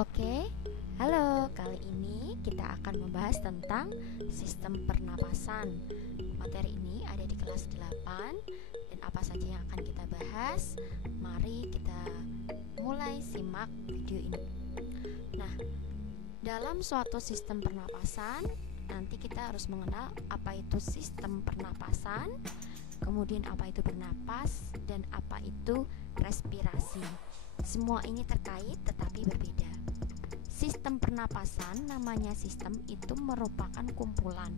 Oke, halo. Kali ini kita akan membahas tentang sistem pernapasan. Materi ini ada di kelas 8 dan apa saja yang akan kita bahas? Mari kita mulai simak video ini. Nah, dalam suatu sistem pernapasan, nanti kita harus mengenal apa itu sistem pernapasan, kemudian apa itu bernapas, dan apa itu respirasi. Semua ini terkait tetapi berbeda. Sistem pernapasan, namanya sistem, itu merupakan kumpulan.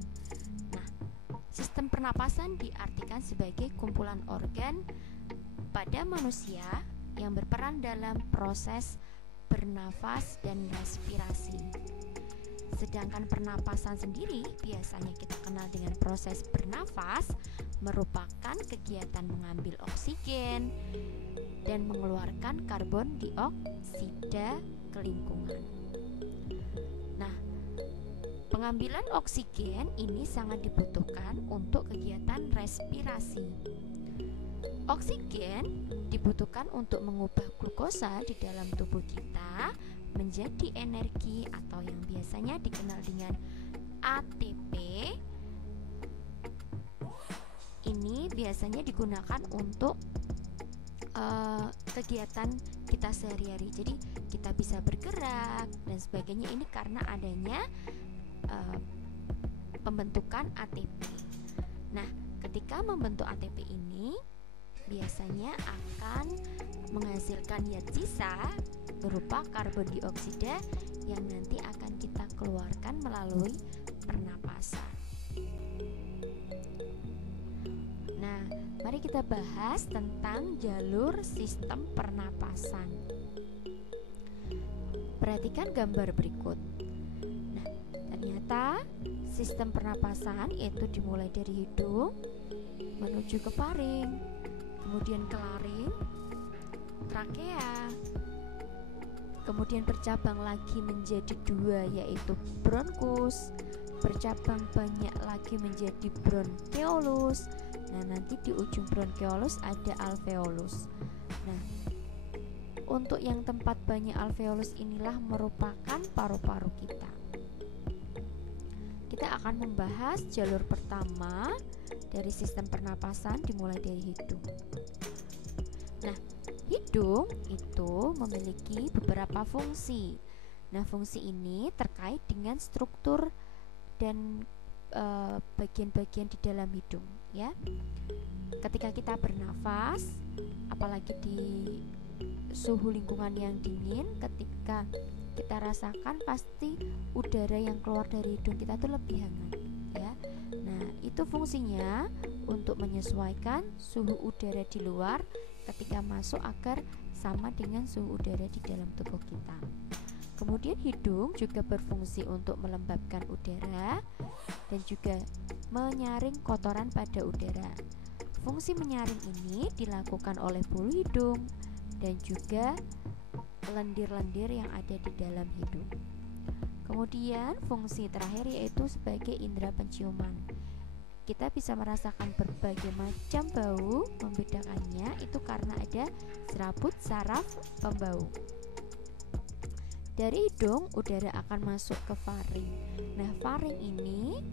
Nah, sistem pernapasan diartikan sebagai kumpulan organ pada manusia yang berperan dalam proses bernafas dan respirasi. Sedangkan pernapasan sendiri biasanya kita kenal dengan proses bernafas, merupakan kegiatan mengambil oksigen dan mengeluarkan karbon dioksida ke lingkungan. Nah, pengambilan oksigen ini sangat dibutuhkan untuk kegiatan respirasi. Oksigen dibutuhkan untuk mengubah glukosa di dalam tubuh kita menjadi energi atau yang biasanya dikenal dengan ATP. Ini biasanya digunakan untuk kegiatan kita sehari-hari. Jadi kita bisa bergerak dan sebagainya, ini karena adanya pembentukan ATP. Nah, ketika membentuk ATP ini biasanya akan menghasilkan zat sisa berupa karbon dioksida yang nanti akan kita keluarkan melalui pernapasan. Nah, mari kita bahas tentang jalur sistem pernapasan. Perhatikan gambar berikut. Nah, ternyata sistem pernapasan itu dimulai dari hidung menuju ke faring, kemudian ke laring, trakea, kemudian bercabang lagi menjadi dua, yaitu bronkus, bercabang banyak lagi menjadi bronkeolus. Nah, nanti di ujung bronkeolus ada alveolus. Nah, untuk yang tempat banyak alveolus inilah merupakan paru-paru kita. Kita akan membahas jalur pertama dari sistem pernapasan dimulai dari hidung. Nah, hidung itu memiliki beberapa fungsi. Nah, fungsi ini terkait dengan struktur dan bagian-bagian di dalam hidung, ya. Ketika kita bernafas, apalagi di suhu lingkungan yang dingin, ketika kita rasakan pasti udara yang keluar dari hidung kita itu lebih hangat, ya. Nah, itu fungsinya untuk menyesuaikan suhu udara di luar ketika masuk agar sama dengan suhu udara di dalam tubuh kita. Kemudian hidung juga berfungsi untuk melembabkan udara dan juga menyaring kotoran pada udara. Fungsi menyaring ini dilakukan oleh bulu hidung dan juga lendir-lendir yang ada di dalam hidung. Kemudian fungsi terakhir yaitu sebagai indera penciuman. Kita bisa merasakan berbagai macam bau, membedakannya itu karena ada serabut saraf pembau. Dari hidung udara akan masuk ke faring. Nah, faring ini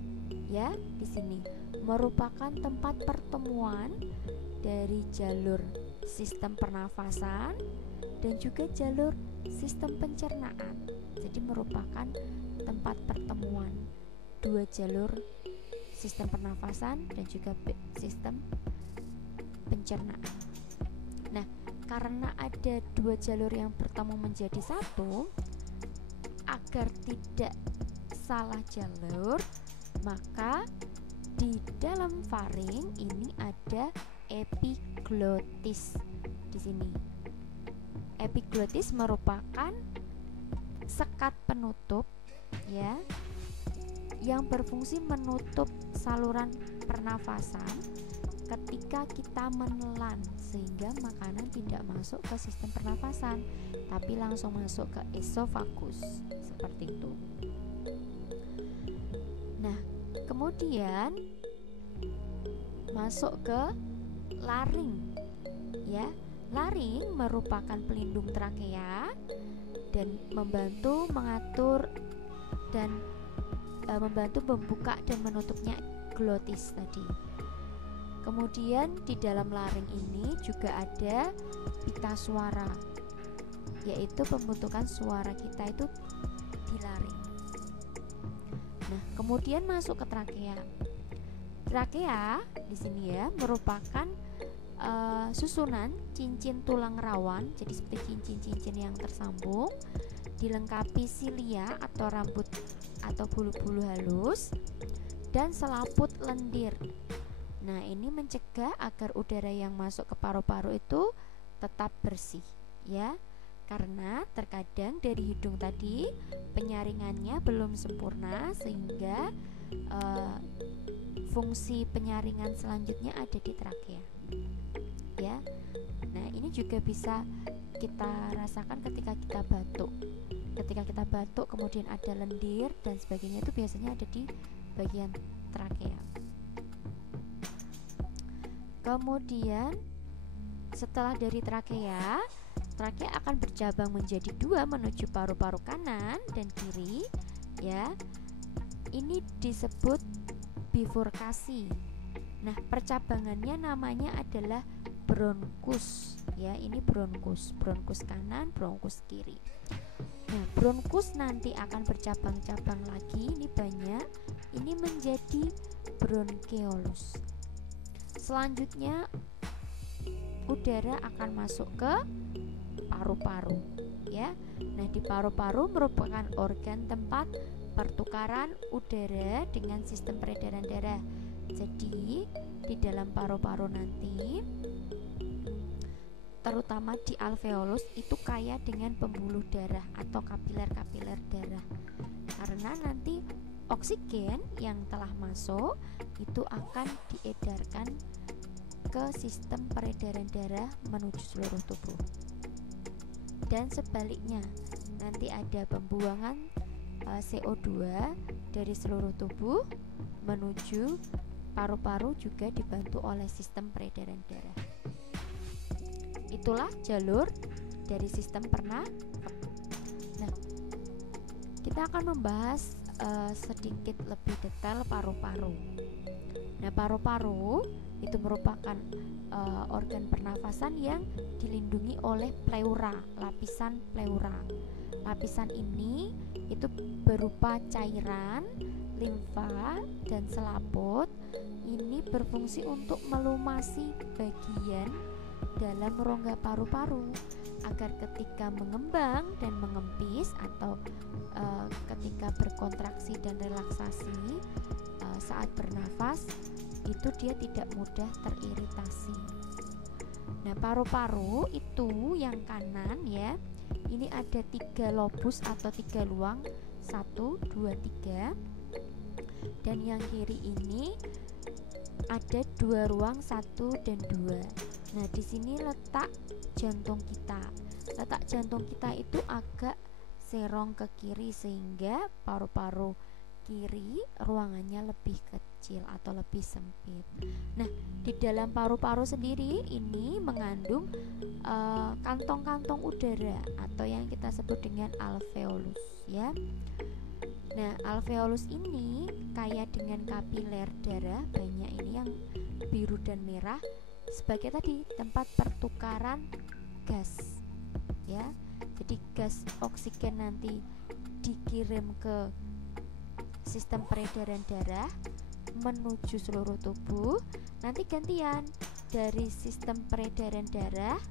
ya di sini merupakan tempat pertemuan dari jalur sistem pernafasan dan juga jalur sistem pencernaan. Jadi merupakan tempat pertemuan dua jalur sistem pernafasan dan juga sistem pencernaan. Nah, karena ada dua jalur yang bertemu menjadi satu, agar tidak salah jalur, maka di dalam faring ini ada epiglotis. Di sini epiglotis merupakan sekat penutup, ya, yang berfungsi menutup saluran pernafasan ketika kita menelan, sehingga makanan tidak masuk ke sistem pernafasan tapi langsung masuk ke esofagus, seperti itu. Nah, kemudian masuk ke laring, ya. Laring merupakan pelindung trakea dan membantu mengatur dan membantu membuka dan menutupnya glotis tadi. Kemudian di dalam laring ini juga ada pita suara, yaitu pembentukan suara kita itu di laring. Nah, kemudian masuk ke trakea. Trakea di sini ya merupakan susunan cincin tulang rawan, jadi seperti cincin-cincin yang tersambung, dilengkapi silia atau rambut atau bulu-bulu halus dan selaput lendir. Nah, ini mencegah agar udara yang masuk ke paru-paru itu tetap bersih ya. Karena terkadang dari hidung tadi penyaringannya belum sempurna sehingga fungsi penyaringan selanjutnya ada di trakea ya. Nah, ini juga bisa kita rasakan ketika kita batuk. Ketika kita batuk kemudian ada lendir dan sebagainya, itu biasanya ada di bagian trakea. Kemudian setelah dari trakea akan bercabang menjadi dua menuju paru-paru kanan dan kiri ya. Ini disebut bifurkasi. Nah, percabangannya namanya adalah bronkus ya. Ini bronkus kanan, bronkus kiri. Nah, bronkus nanti akan bercabang-cabang lagi, ini banyak. Ini menjadi bronkeolus. Selanjutnya udara akan masuk ke paru-paru ya. Nah, di paru-paru merupakan organ tempat pertukaran udara dengan sistem peredaran darah. Jadi di dalam paru-paru nanti, terutama di alveolus, itu kaya dengan pembuluh darah atau kapiler-kapiler darah. Karena nanti oksigen yang telah masuk itu akan diedarkan ke sistem peredaran darah menuju seluruh tubuh. Dan sebaliknya, nanti ada pembuangan CO2 dari seluruh tubuh menuju paru-paru, juga dibantu oleh sistem peredaran darah. Itulah jalur dari sistem pernafasan. Nah, kita akan membahas sedikit lebih detail paru-paru. Nah, paru-paru itu merupakan organ pernafasan yang dilindungi oleh pleura, lapisan pleura. Lapisan ini itu berupa cairan, limfa, dan selaput. Ini berfungsi untuk melumasi bagian dalam rongga paru-paru agar ketika mengembang dan mengempis atau ketika berkontraksi dan relaksasi saat bernafas itu dia tidak mudah teriritasi. Nah, paru-paru itu yang kanan ya, ini ada 3 lobus atau 3 luang, 1, 2, 3. Dan yang kiri ini ada 2 ruang, 1 dan 2. Nah, di sini letak jantung kita. Letak jantung kita itu agak serong ke kiri sehingga paru-paru kiri ruangannya lebih kecil atau lebih sempit. Nah, di dalam paru-paru sendiri ini mengandung kantong-kantong udara atau yang kita sebut dengan alveolus ya. Nah, alveolus ini kaya dengan kapiler darah, banyak ini yang biru dan merah, sebagai tadi tempat pertukaran gas ya. Jadi gas oksigen nanti dikirim ke sistem peredaran darah menuju seluruh tubuh. Nanti gantian dari sistem peredaran darah,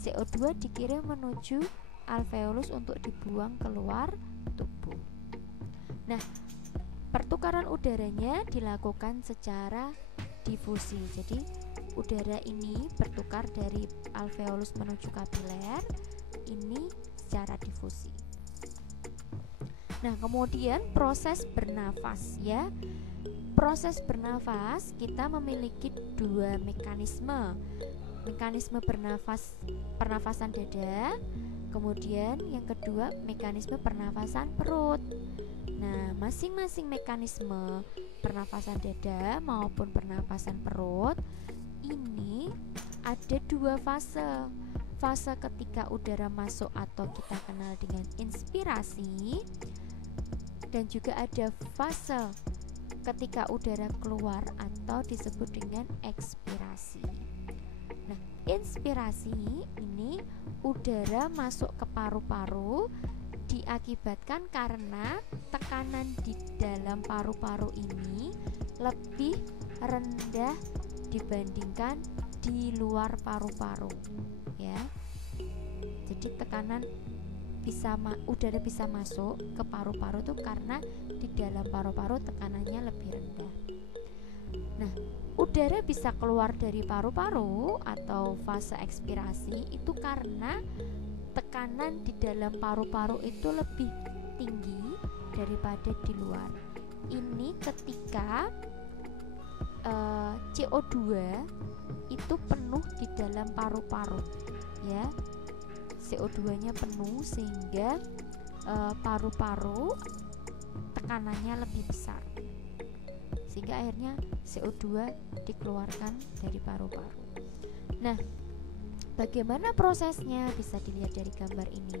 CO2 dikirim menuju alveolus untuk dibuang keluar tubuh. Nah, pertukaran udaranya dilakukan secara difusi. Jadi udara ini bertukar dari alveolus menuju kapiler ini secara difusi. Nah, kemudian proses bernafas ya. Proses bernafas kita memiliki 2 mekanisme. Mekanisme pernafasan dada, kemudian yang kedua mekanisme pernafasan perut. Nah, masing-masing mekanisme pernafasan dada maupun pernafasan perut ini ada 2 fase. fase ketika udara masuk atau kita kenal dengan inspirasi, dan juga ada fase ketika udara keluar atau disebut dengan ekspirasi. Nah, inspirasi ini udara masuk ke paru-paru diakibatkan karena tekanan di dalam paru-paru ini lebih rendah dibandingkan di luar paru-paru, ya. Jadi tekanan udara bisa masuk ke paru-paru itu karena di dalam paru-paru tekanannya lebih rendah. Nah, udara bisa keluar dari paru-paru atau fase ekspirasi itu karena tekanan di dalam paru-paru itu lebih tinggi daripada di luar. Ini ketika CO2 itu penuh di dalam paru-paru, ya. CO2-nya penuh sehingga paru-paru tekanannya lebih besar, sehingga akhirnya CO2 dikeluarkan dari paru-paru. Nah, bagaimana prosesnya bisa dilihat dari gambar ini.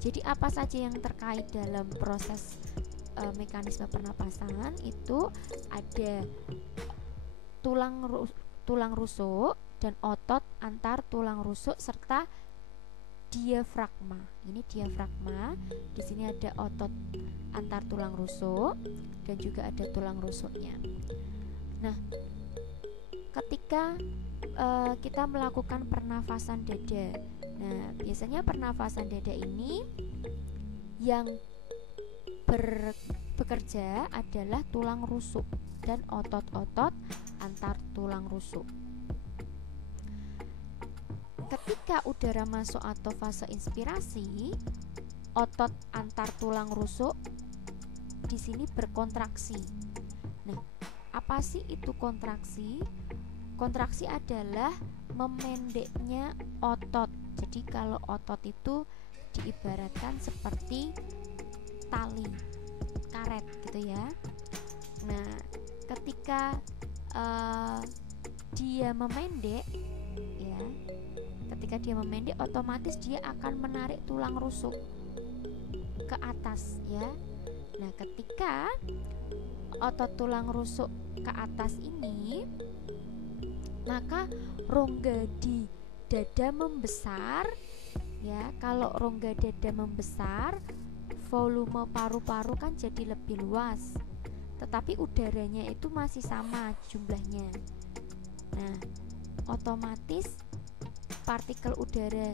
Jadi apa saja yang terkait dalam proses mekanisme pernapasan itu ada tulang rusuk dan otot antar tulang rusuk serta diafragma. Ini diafragma. Di sini ada otot antar tulang rusuk dan juga ada tulang rusuknya. Nah, ketika kita melakukan pernafasan dada. Nah, biasanya pernafasan dada ini yang bekerja adalah tulang rusuk dan otot-otot antar tulang rusuk. Ketika udara masuk atau fase inspirasi, otot antar tulang rusuk di sini berkontraksi. Nah, apa sih itu kontraksi? Kontraksi adalah memendeknya otot. Jadi kalau otot itu diibaratkan seperti tali karet gitu ya. Nah, ketika dia memendek, ya, ketika dia memendek otomatis dia akan menarik tulang rusuk ke atas, ya. Nah, ketika otot tulang rusuk ke atas ini, maka rongga di dada membesar, ya. Kalau rongga dada membesar, volume paru-paru kan jadi lebih luas, tetapi udaranya itu masih sama jumlahnya. Nah, otomatis partikel udara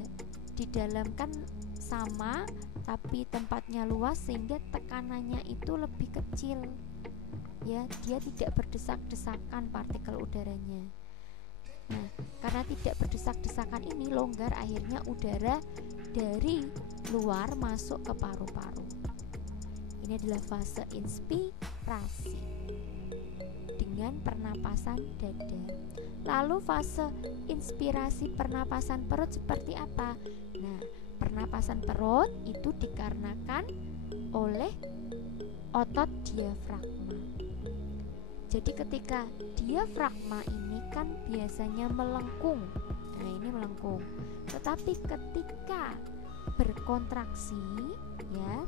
di dalam kan sama, tapi tempatnya luas sehingga tekanannya itu lebih kecil, ya. Dia tidak berdesak-desakan partikel udaranya. Nah, karena tidak berdesak-desakan ini longgar, akhirnya udara dari luar masuk ke paru-paru. Ini adalah fase inspirasi dengan pernapasan dada. Lalu fase inspirasi pernapasan perut seperti apa? Nah, pernapasan perut itu dikarenakan oleh otot diafragma. Jadi ketika diafragma ini kan biasanya melengkung. Nah, ini melengkung. Tetapi ketika berkontraksi, ya,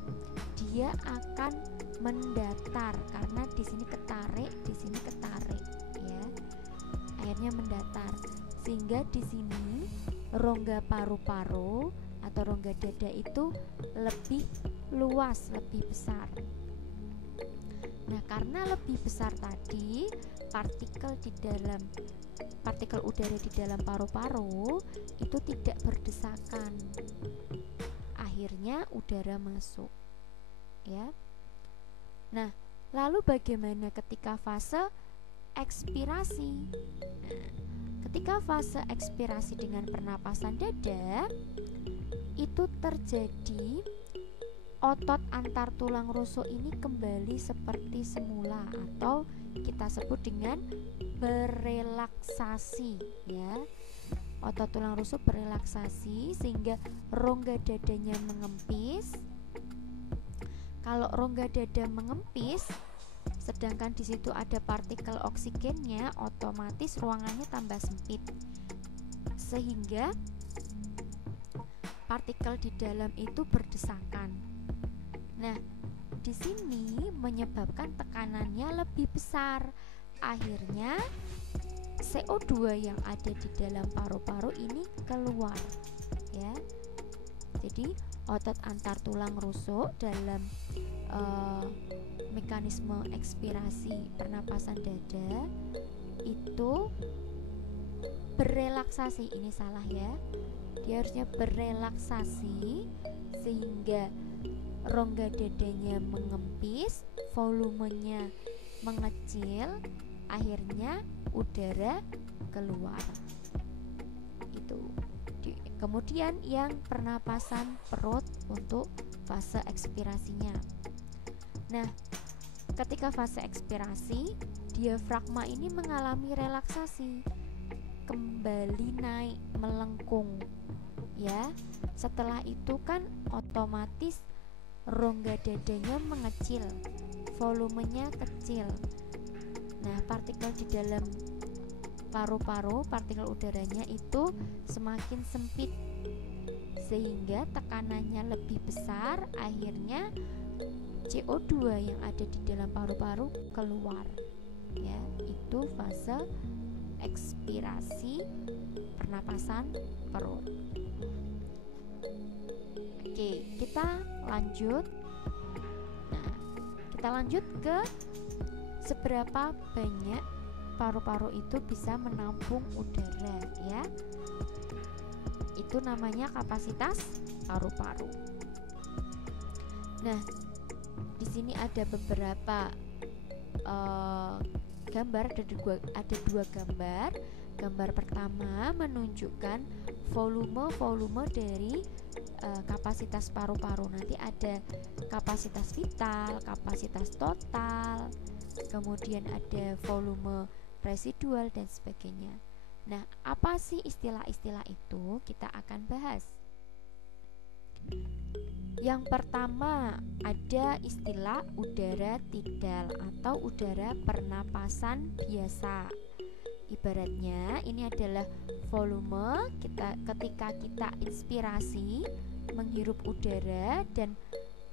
dia akan mendatar karena di sini ketarik, di sini ketarik, ya. Akhirnya mendatar sehingga di sini rongga paru-paru atau rongga dada itu lebih luas, lebih besar. Nah, karena lebih besar tadi, partikel udara di dalam paru-paru itu tidak berdesakan. Akhirnya udara masuk, ya. Nah, lalu bagaimana ketika fase ekspirasi? Nah, ketika fase ekspirasi dengan pernapasan dada itu terjadi, otot antar tulang rusuk ini kembali seperti semula atau kita sebut dengan berelaksasi, ya. Otot tulang rusuk berelaksasi sehingga rongga dadanya mengempis. Kalau rongga dada mengempis, sedangkan di situ ada partikel oksigennya, otomatis ruangannya tambah sempit. Sehingga partikel di dalam itu berdesakan. Nah, di sini menyebabkan tekanannya lebih besar. Akhirnya CO2 yang ada di dalam paru-paru ini keluar, ya. Jadi otot antar tulang rusuk dalam mekanisme ekspirasi pernapasan dada itu berelaksasi. Ini salah ya, dia harusnya berelaksasi sehingga rongga dadanya mengempis, volumenya mengecil, akhirnya udara keluar. Itu. Kemudian yang pernapasan perut untuk fase ekspirasinya. Nah, ketika fase ekspirasi, diafragma ini mengalami relaksasi, kembali naik melengkung, ya. Setelah itu kan otomatis rongga dadanya mengecil, volumenya kecil. Nah, partikel di dalam paru-paru, partikel udaranya itu semakin sempit sehingga tekanannya lebih besar, akhirnya CO2 yang ada di dalam paru-paru keluar, ya. Itu fase ekspirasi pernapasan perut. Oke, kita lanjut. Nah, kita lanjut ke seberapa banyak paru-paru itu bisa menampung udara, ya. Itu namanya kapasitas paru-paru. Nah, di sini ada beberapa gambar, ada dua gambar. Gambar pertama menunjukkan volume dari kapasitas paru-paru. Nanti ada kapasitas vital, kapasitas total, kemudian ada volume residual dan sebagainya. Nah, apa sih istilah-istilah itu? Kita akan bahas. Yang pertama ada istilah udara tidal atau udara pernapasan biasa. Ibaratnya ini adalah volume ketika kita inspirasi, menghirup udara dan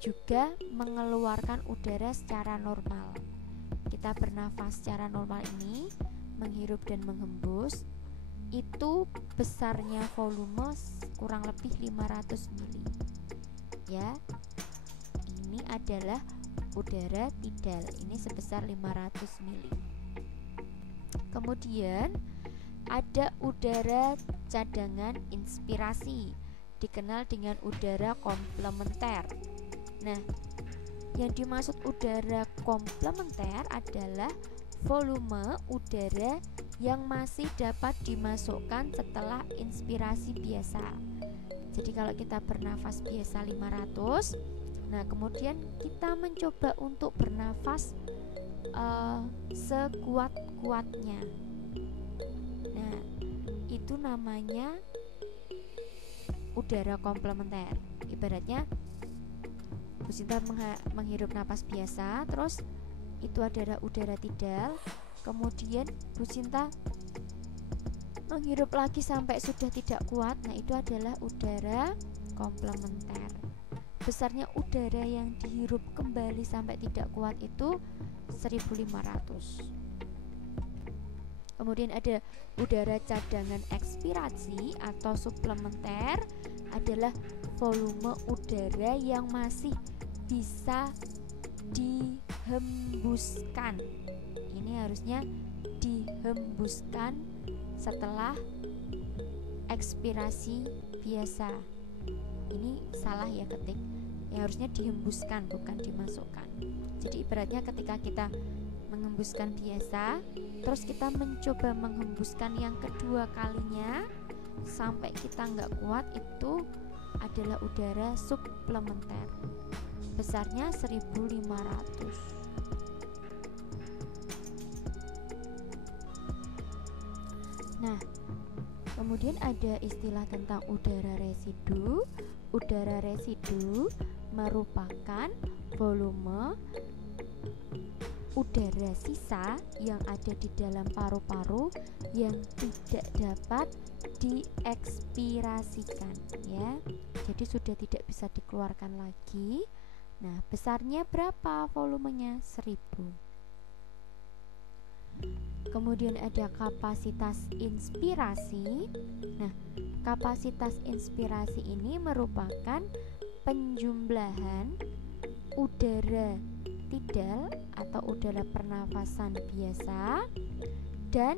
juga mengeluarkan udara secara normal. Kita bernafas secara normal ini, menghirup dan menghembus, itu besarnya volume kurang lebih 500 mili. Ya, ini adalah udara tidal, ini sebesar 500 mili. Kemudian ada udara cadangan inspirasi, dikenal dengan udara komplementer. Nah, yang dimaksud udara komplementer adalah volume udara yang masih dapat dimasukkan setelah inspirasi biasa. Jadi kalau kita bernafas biasa 500, nah kemudian kita mencoba untuk bernafas sekuat-kuatnya. Nah, itu namanya udara komplementer. Ibaratnya Bu Sinta menghirup napas biasa, terus itu adalah udara tidal, kemudian Bu Sinta menghirup lagi sampai sudah tidak kuat. Nah, itu adalah udara komplementer. Besarnya udara yang dihirup kembali sampai tidak kuat itu 1500. Kemudian ada udara cadangan ekspirasi atau suplementer, adalah volume udara yang masih bisa dihembuskan. Ini harusnya dihembuskan setelah ekspirasi biasa. Ini salah ya ketik. Yang harusnya dihembuskan bukan dimasukkan. Jadi ibaratnya ketika kita menghembuskan biasa, terus kita mencoba menghembuskan yang kedua kalinya sampai kita nggak kuat, itu adalah udara suplementer. Besarnya 1500. Nah, kemudian ada istilah tentang udara residu. Udara residu merupakan volume udara sisa yang ada di dalam paru-paru yang tidak dapat diekspirasikan, ya. jadi sudah tidak bisa dikeluarkan lagi. Nah, besarnya berapa volumenya? 1000. Kemudian ada kapasitas inspirasi. Nah, kapasitas inspirasi ini merupakan penjumlahan udara tidal atau udara pernafasan biasa dan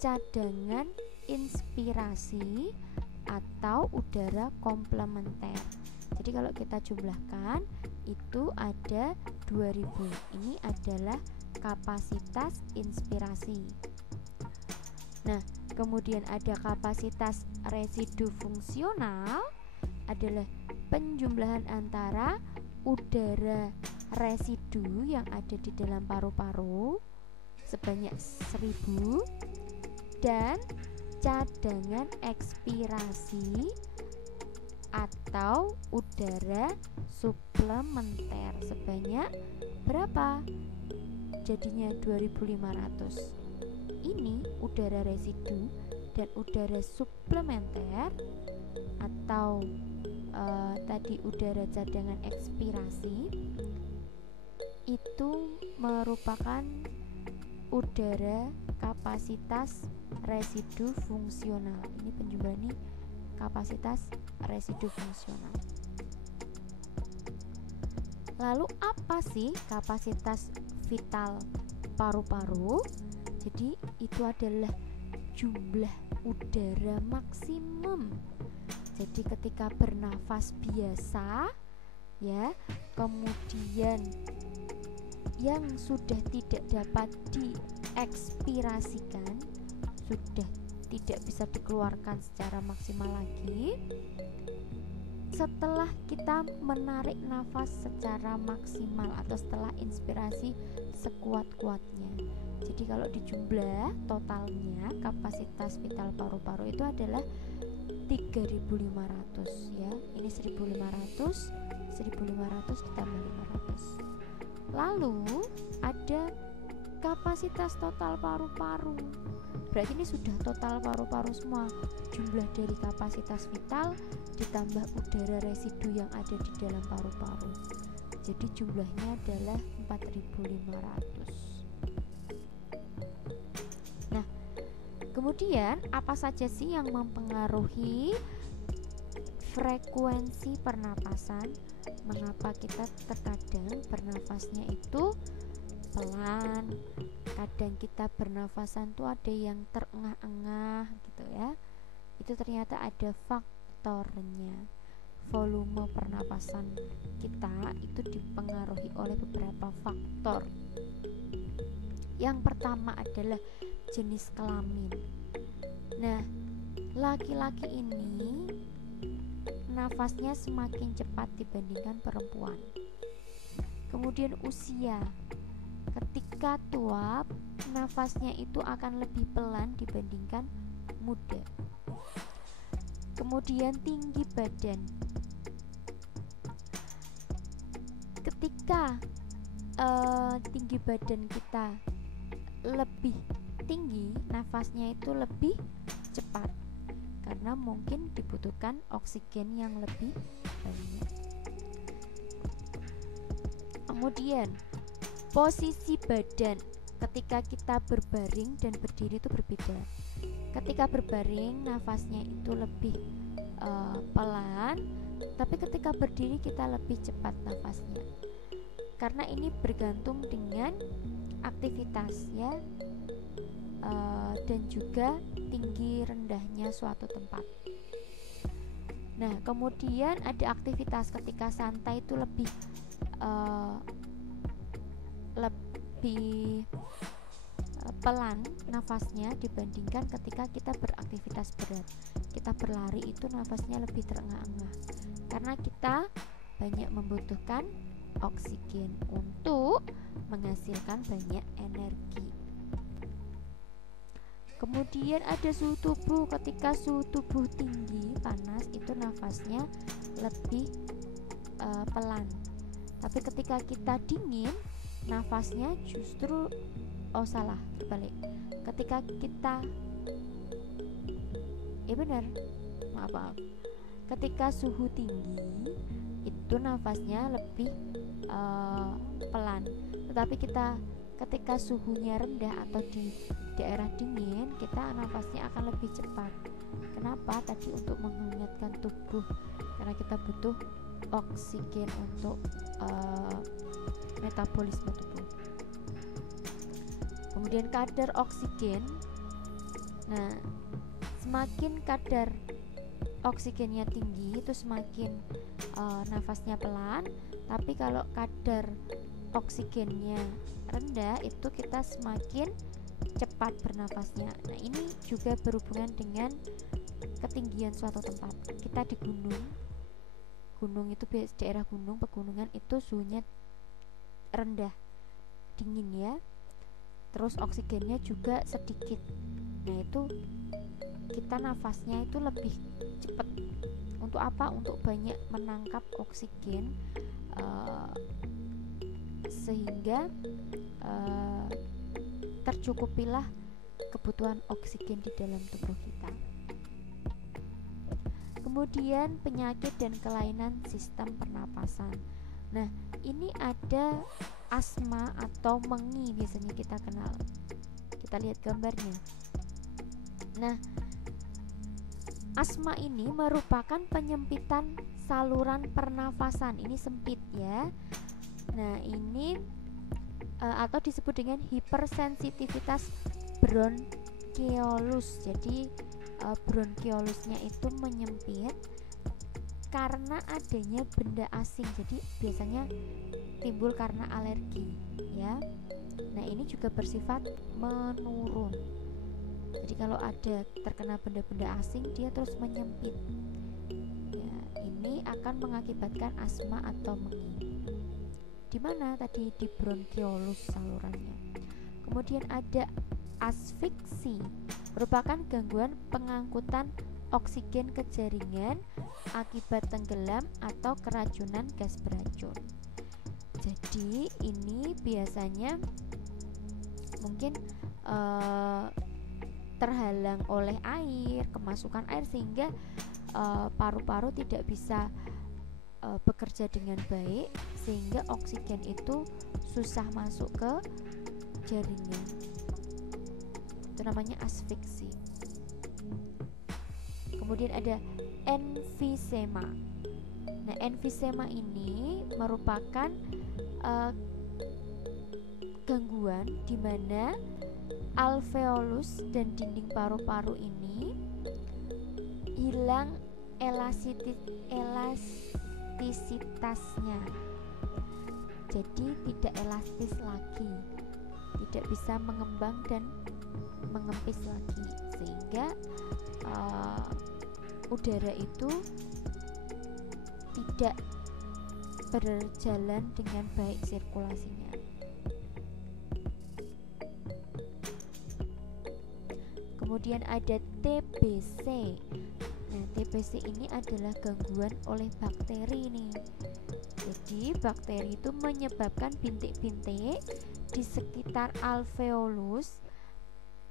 cadangan inspirasi atau udara komplementer. Jadi kalau kita jumlahkan itu ada 2000. Ini adalah kapasitas inspirasi. Nah, kemudian ada kapasitas residu fungsional, adalah penjumlahan antara udara residu yang ada di dalam paru-paru sebanyak 1000 dan cadangan ekspirasi atau udara suplementer sebanyak berapa? Jadinya 2500. Ini udara residu dan udara suplementer atau tadi udara cadangan ekspirasi itu merupakan udara kapasitas residu fungsional. Ini penjumlahan ini kapasitas residu fungsional. Lalu apa sih kapasitas vital paru-paru? Jadi itu adalah jumlah udara maksimum. Jadi ketika bernafas biasa ya, kemudian yang sudah tidak dapat diekspirasikan, sudah tidak bisa dikeluarkan secara maksimal lagi, setelah kita menarik nafas secara maksimal atau setelah inspirasi sekuat-kuatnya. Jadi kalau dijumlah totalnya kapasitas vital paru-paru itu adalah 3500 ya. Ini 1500 ditambah 500. Lalu ada kapasitas total paru-paru. Berarti ini sudah total paru-paru semua. Jumlah dari kapasitas vital ditambah udara residu yang ada di dalam paru-paru. Jadi jumlahnya adalah 4500. Nah, kemudian apa saja sih yang mempengaruhi frekuensi pernapasan? Mengapa kita terkadang bernafasnya itu pelan, kadang kita bernafasan tuh ada yang terengah-engah gitu ya. Itu ternyata ada faktornya. Volume pernapasan kita itu dipengaruhi oleh beberapa faktor. Yang pertama adalah jenis kelamin. Nah, laki-laki ini nafasnya semakin cepat dibandingkan perempuan. Kemudian usia. Ketika tua, nafasnya itu akan lebih pelan dibandingkan muda. Kemudian tinggi badan. Ketika tinggi badan kita lebih tinggi, nafasnya itu lebih cepat karena mungkin dibutuhkan oksigen yang lebih banyak. Kemudian posisi badan ketika kita berbaring dan berdiri itu berbeda. Ketika berbaring nafasnya itu lebih pelan, tapi ketika berdiri kita lebih cepat nafasnya. Karena ini bergantung dengan aktivitas ya, dan juga tinggi rendahnya suatu tempat. Nah, kemudian ada aktivitas ketika santai itu lebih pelan nafasnya dibandingkan ketika kita beraktivitas berat. Kita berlari itu nafasnya lebih terengah-engah karena kita banyak membutuhkan oksigen untuk menghasilkan banyak energi. Kemudian ada suhu tubuh. Ketika suhu tubuh tinggi, panas, itu nafasnya lebih pelan. Tapi ketika kita dingin, nafasnya justru terbalik. Ketika kita benar. Maaf. ketika suhu tinggi itu nafasnya lebih pelan, tetapi ketika suhunya rendah atau di daerah dingin, kita nafasnya akan lebih cepat. Kenapa? Tadi untuk menghangatkan tubuh, karena kita butuh oksigen untuk metabolisme tubuh. Kemudian kadar oksigen. Nah, semakin kadar oksigennya tinggi itu semakin nafasnya pelan, tapi kalau kadar oksigennya rendah itu kita semakin cepat bernafasnya. Nah, ini juga berhubungan dengan ketinggian suatu tempat. Kita di gunung itu daerah gunung, pegunungan itu suhunya rendah, dingin ya, terus oksigennya juga sedikit. Nah, itu kita nafasnya itu lebih cepat. Untuk apa? Untuk banyak menangkap oksigen, sehingga tercukupilah kebutuhan oksigen di dalam tubuh kita. Kemudian penyakit dan kelainan sistem pernapasan. Nah, ini ada asma atau mengi, biasanya kita kenal. Kita lihat gambarnya. Nah, asma ini merupakan penyempitan saluran pernafasan. Ini sempit ya. Nah, ini atau disebut dengan hipersensitivitas bronkiolus. Jadi bronchiolusnya itu menyempit karena adanya benda asing. Jadi biasanya timbul karena alergi ya. Nah, ini juga bersifat menurun. Jadi kalau ada terkena benda-benda asing, dia terus menyempit ya, ini akan mengakibatkan asma atau mengi. Di mana tadi? Di bronkiolus salurannya. Kemudian ada asfiksi, merupakan gangguan pengangkutan oksigen ke jaringan akibat tenggelam atau keracunan gas beracun. Jadi ini biasanya mungkin terhalang oleh air, kemasukan air, sehingga paru-paru tidak bisa bekerja dengan baik, sehingga oksigen itu susah masuk ke jaringan. Itu namanya asfiksi. Kemudian ada emfisema. Nah, emfisema ini merupakan gangguan di mana alveolus dan dinding paru-paru ini hilang elastisitasnya. Jadi tidak elastis lagi, tidak bisa mengembang dan mengempis lagi, sehingga udara itu tidak berjalan dengan baik sirkulasinya. Kemudian ada TBC. Nah, TBC ini adalah gangguan oleh bakteri nih. Jadi bakteri itu menyebabkan bintik-bintik di sekitar alveolus,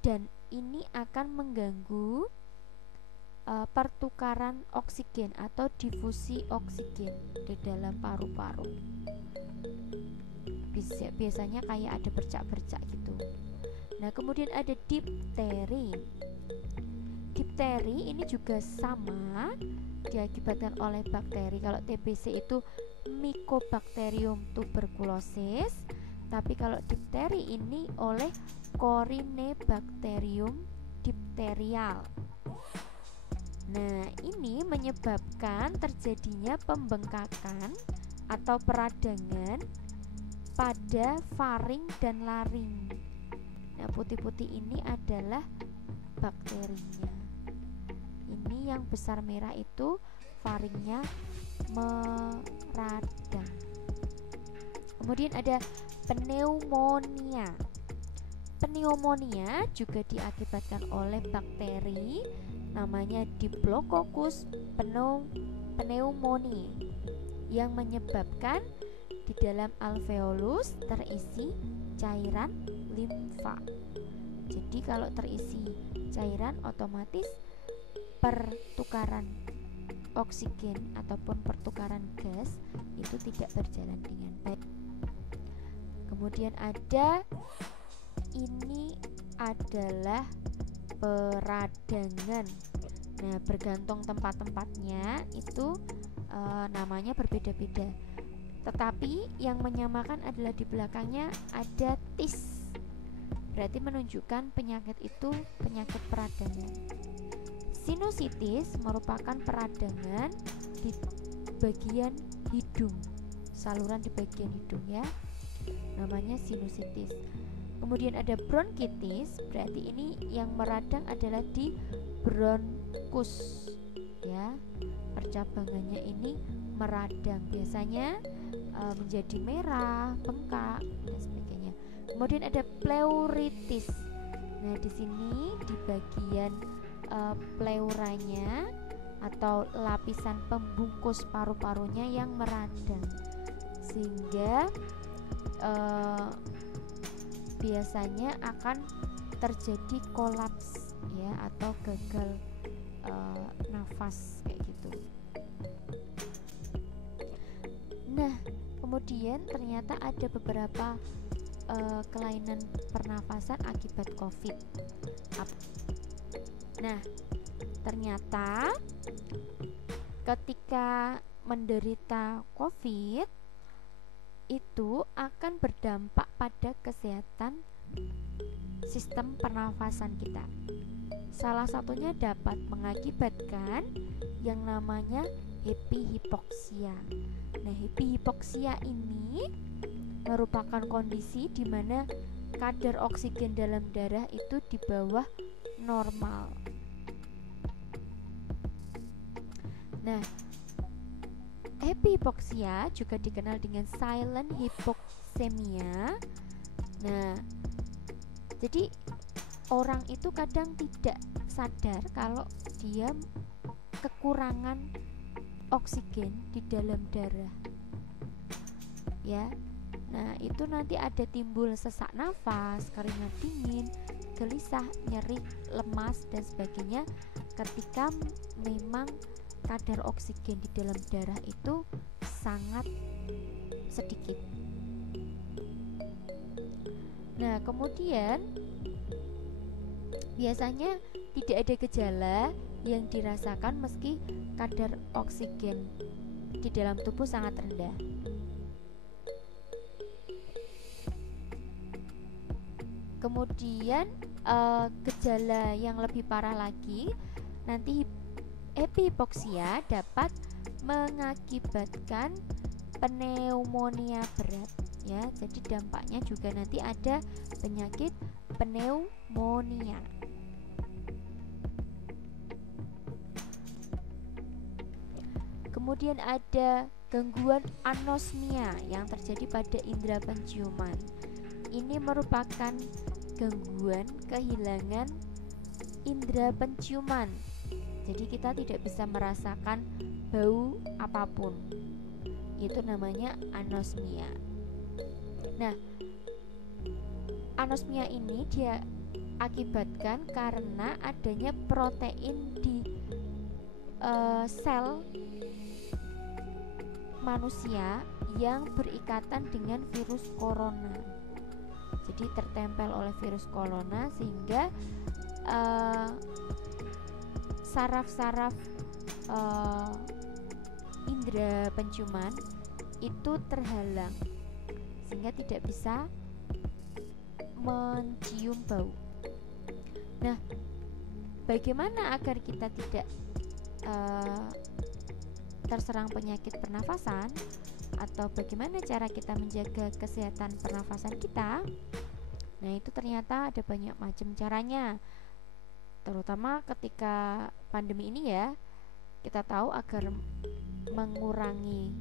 dan ini akan mengganggu pertukaran oksigen atau difusi oksigen di dalam paru-paru. Biasanya kayak ada bercak-bercak gitu. Nah, kemudian ada difteri. Difteri ini juga sama, diakibatkan oleh bakteri. Kalau TBC itu Mycobacterium tuberculosis, tapi kalau difteri ini oleh Corynebacterium diphtherial. Nah, ini menyebabkan terjadinya pembengkakan atau peradangan pada faring dan laring. Nah, putih-putih ini adalah bakterinya. Ini yang besar merah itu faringnya meradang. Kemudian ada pneumonia. Pneumonia juga diakibatkan oleh bakteri namanya Diplococcus pneumoniae yang menyebabkan di dalam alveolus terisi cairan limfa. Jadi kalau terisi cairan, otomatis pertukaran oksigen ataupun pertukaran gas itu tidak berjalan dengan baik. Kemudian ini adalah peradangan. Nah, bergantung tempat-tempatnya itu namanya berbeda-beda. Tetapi yang menyamakan adalah di belakangnya ada tis. Berarti menunjukkan penyakit itu penyakit peradangan. Sinusitis merupakan peradangan di bagian hidung, saluran di bagian hidung ya. Namanya sinusitis. Kemudian ada bronkitis, berarti ini yang meradang adalah di bronkus ya. Percabangannya ini meradang, biasanya menjadi merah, bengkak dan sebagainya. Kemudian ada pleuritis. Nah, di sini di bagian pleuranya atau lapisan pembungkus paru-parunya yang meradang, sehingga biasanya akan terjadi kolaps ya, atau gagal nafas kayak gitu. Nah, kemudian ternyata ada beberapa kelainan pernafasan akibat COVID. Nah, ternyata ketika menderita COVID itu akan berdampak pada kesehatan sistem pernafasan kita. Salah satunya dapat mengakibatkan yang namanya hipoksia. Nah, hipoksia ini merupakan kondisi di mana kadar oksigen dalam darah itu di bawah normal. Nah, hipoksia juga dikenal dengan silent hypoxemia. Nah, jadi orang itu kadang tidak sadar kalau dia kekurangan oksigen di dalam darah ya. Nah, itu nanti ada timbul sesak nafas, keringat dingin, gelisah, nyeri, lemas dan sebagainya ketika memang kadar oksigen di dalam darah itu sangat sedikit. Nah, kemudian biasanya tidak ada gejala yang dirasakan meski kadar oksigen di dalam tubuh sangat rendah. Kemudian gejala yang lebih parah lagi, nanti hipoksia dapat mengakibatkan pneumonia berat ya. Jadi dampaknya juga nanti ada penyakit pneumonia. Kemudian ada gangguan anosmia yang terjadi pada indera penciuman. Ini merupakan gangguan kehilangan indera penciuman. Jadi kita tidak bisa merasakan bau apapun. Itu namanya anosmia. Nah, anosmia ini dia akibatkan karena adanya protein di sel manusia yang berikatan dengan virus corona. Jadi tertempel oleh virus corona sehingga saraf-saraf indera penciuman itu terhalang sehingga tidak bisa mencium bau. Nah, bagaimana agar kita tidak terserang penyakit pernafasan, atau bagaimana cara kita menjaga kesehatan pernafasan kita? Nah, itu ternyata ada banyak macam caranya. Terutama ketika pandemi ini ya, kita tahu agar mengurangi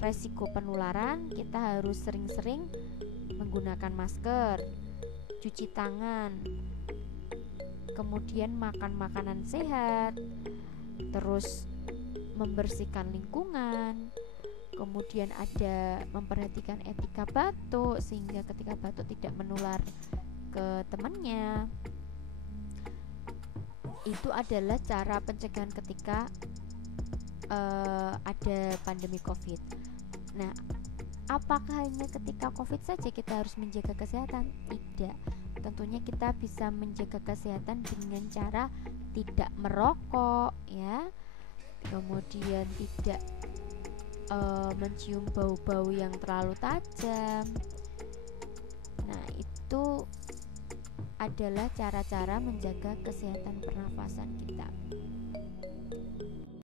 resiko penularan, kita harus sering-sering menggunakan masker, cuci tangan, kemudian makan makanan sehat, terus membersihkan lingkungan, kemudian ada memperhatikan etika batuk sehingga ketika batuk tidak menular ke temannya. Itu adalah cara pencegahan ketika ada pandemi COVID. Nah, apakah hanya ketika COVID saja kita harus menjaga kesehatan? Tidak. Tentunya kita bisa menjaga kesehatan dengan cara tidak merokok, ya. Kemudian tidak mencium bau-bau yang terlalu tajam. Nah, itu adalah cara-cara menjaga kesehatan pernafasan kita.